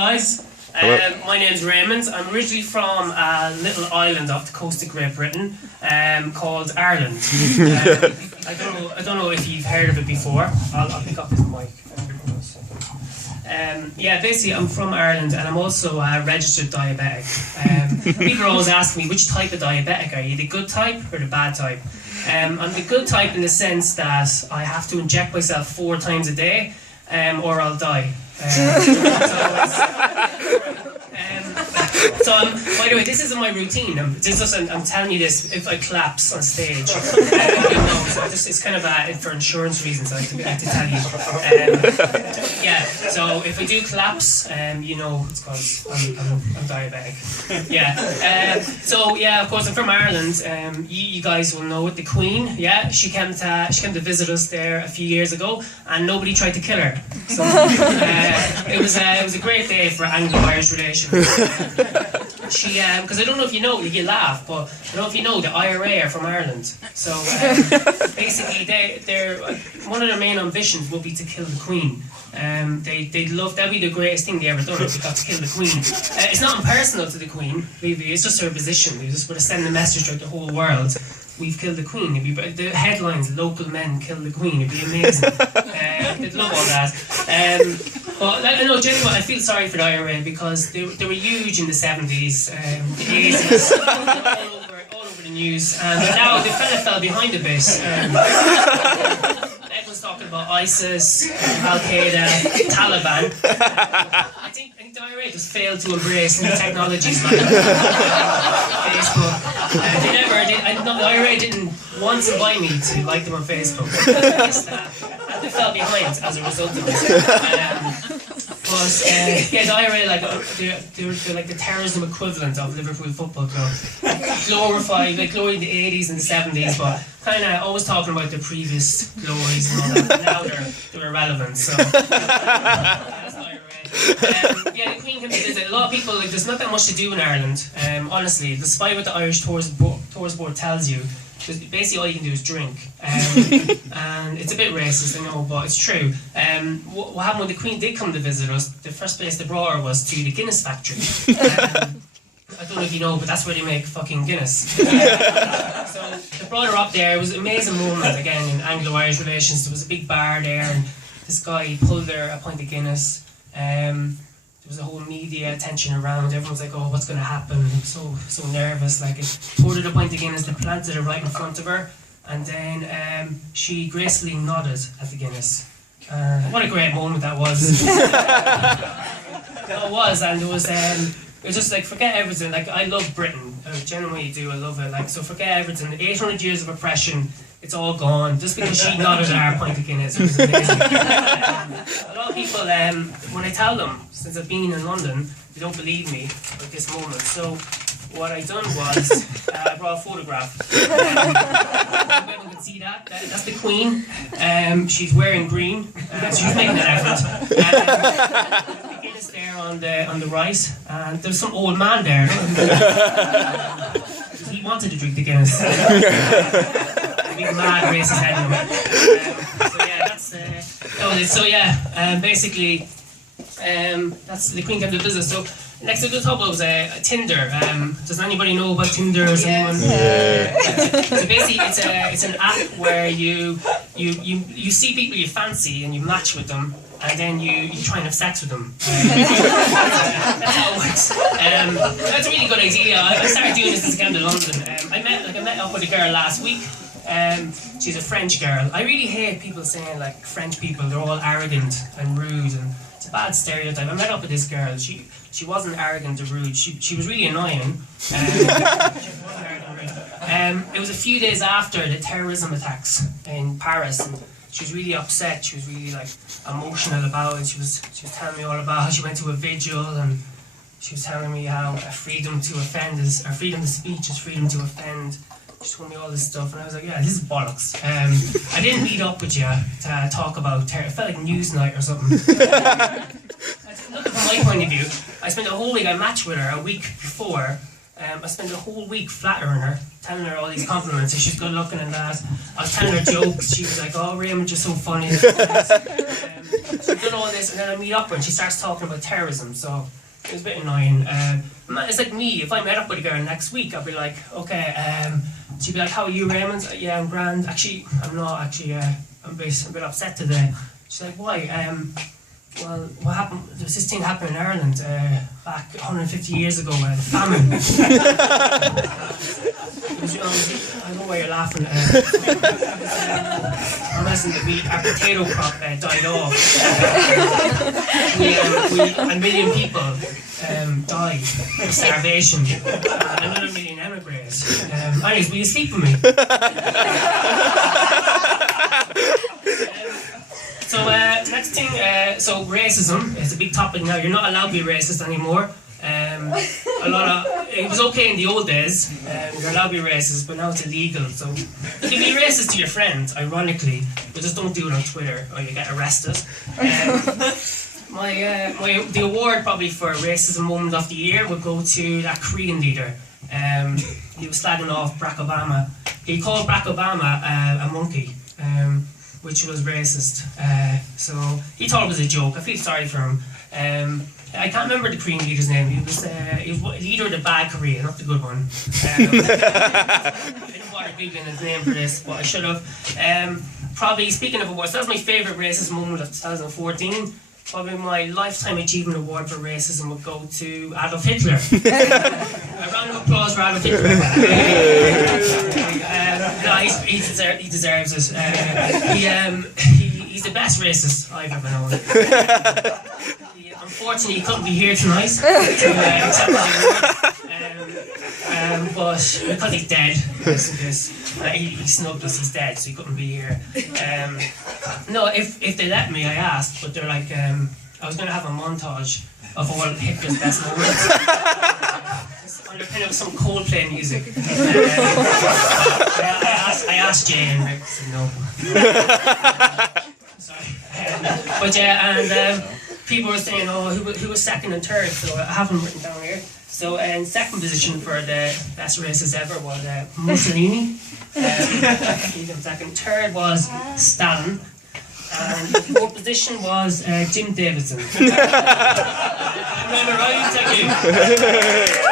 guys. My name's Raymond. I'm originally from a little island off the coast of Great Britain called Ireland. I don't know if you've heard of it before. I'll pick up this mic. Yeah, basically I'm from Ireland and I'm also a registered diabetic. People are always asking me, which type of diabetic are you? The good type or the bad type? I'm the good type in the sense that I have to inject myself 4 times a day or I'll die. By the way, this isn't my routine. I'm telling you this if I collapse on stage. It's kind of for insurance reasons. I have to tell you. Yeah. So if I do collapse, you know it's because I'm diabetic. Yeah. So yeah, of course I'm from Ireland. You guys will know it. The Queen. Yeah. She came to visit us there a few years ago, and nobody tried to kill her. So it was a great day for Anglo-Irish relations. She, because I don't know if you know, you laugh, but I don't know if you know, the IRA are from Ireland. So basically, they're one of their main ambitions would be to kill the Queen. That'd be the greatest thing they ever done if they got to kill the Queen. It's not impersonal to the Queen, believe it's just her position. They just want to send a message throughout the whole world. We've killed the Queen. The headlines, local men kill the Queen. It'd be amazing. They'd love all that. But I know, genuinely, I feel sorry for the IRA because they were huge in the 70s, the 80s, all over the news. And now the fell behind a bit. Everyone's talking about ISIS, Al-Qaeda, Taliban. I think the IRA just failed to embrace new technologies like Facebook. They never did. The IRA didn't want to buy me to like them on Facebook. And they fell behind as a result of it. Yeah, the IRA, they're like the terrorism equivalent of Liverpool Football Club. Glorified, gloried the 80s and the 70s, but kind of always talking about their previous glories and all that. But now they're irrelevant, so that's the IRA. Yeah, the Queen came to visit. A lot of people, there's not that much to do in Ireland, honestly, despite what the Irish Tours Board tells you. Basically all you can do is drink, and it's a bit racist, I know, but it's true. What happened when the Queen did come to visit us, the first place they brought her was to the Guinness factory. I don't know if you know, but that's where they make fucking Guinness. So they brought her up there. It was an amazing moment, again, in Anglo-Irish relations. There was a big bar there, and this guy pulled her a pint of Guinness. There was a whole media attention around. Everyone was like, "Oh, what's going to happen?" So nervous. Like, it poured her a pint of Guinness, they planted it right in front of her, and then she gracefully nodded at the Guinness. What a great moment that was! It was, and it was just like, forget everything. Like, I love Britain. I genuinely do. I love it. Like, so forget everything. 800 years of oppression. It's all gone just because she nodded at our pint of Guinness. It was amazing. A lot of people, when I tell them, since I've been in London, they don't believe me at this moment. So what I done was I brought a photograph. Everyone can see that. That's the Queen. She's wearing green. She's making an effort. The Guinness there on the right, and there's some old man there. He wanted to drink the Guinness. Big mad racist head on him. So yeah, that's basically that's the Queen came to visit. So next to the top was Tinder. Does anybody know about Tinder or someone? So basically it's an app where you see people you fancy and you match with them, and then you try and have sex with them. That's how it works. That's a really good idea. I started doing this since I came to London. I met up with a girl last week. She's a French girl. I really hate people saying like French people, they're all arrogant and rude, and it's a bad stereotype. I met up with this girl. She wasn't arrogant or rude. She was really annoying. It was a few days after the terrorism attacks in Paris, and she was really upset. She was really like emotional about it. She was telling me all about how she went to a vigil, and she was telling me how freedom to offend is, or freedom of speech is freedom to offend. She told me all this stuff, and I was like, yeah, this is bollocks. I didn't meet up with you to talk about terror. It felt like Newsnight or something. Look, from my point of view, I spent a whole week, I matched with her a week before. I spent a whole week flattering her, telling her all these compliments, and she's good looking and that. I was telling her jokes. She was like, "Oh, Raymond, you're so funny." So we've done all this, and then I meet up and she starts talking about terrorism. So it was a bit annoying. It's like me, if I met up with a girl next week, I'd be like, okay, she'd be like, how are you, Raymond? Yeah, I'm grand. Actually, I'm not, actually, I'm a bit upset today. She's like, why? Well, what happened? There was this thing happened in Ireland back 150 years ago, the famine. I know why you're laughing. Our potato crop died off. A million people died of starvation, and another million emigrated. Anyways, will you sleep with me? So next thing, so racism is a big topic now. You're not allowed to be racist anymore. It was okay in the old days. You're allowed to be racist, but now it's illegal. So you can be racist to your friends, ironically, but just don't do it on Twitter or you get arrested. The award probably for racism moment of the year would go to that Korean leader. He was slagging off Barack Obama. He called Barack Obama a monkey. Which was racist. So he thought it was a joke. I feel sorry for him. I can't remember the Korean leader's name. He was leader of the bad Korea, not the good one. I didn't bother googling his name for this, but I should have. Probably, speaking of awards, that was my favourite racist moment of 2014. Probably my Lifetime Achievement Award for racism would go to Adolf Hitler. A round of applause for Adolf Hitler. No, he deserves it. He's the best racist I've ever known. Unfortunately, he couldn't be here tonight to accept the award. But because he's dead, he snubbed us, he's dead, so he couldn't be here. No, if they let me, I asked, but they're like, I was going to have a montage of all Hitler's best moments. Under kind of some Coldplay music. I asked Jay and Rick said no. Sorry. But yeah, and people were saying, oh, who was second and third, so I have them written down here. So in second position for the best racist ever was Mussolini. Second. Third was Stalin. And fourth position was Jim Davidson. Remember, right? Thank you.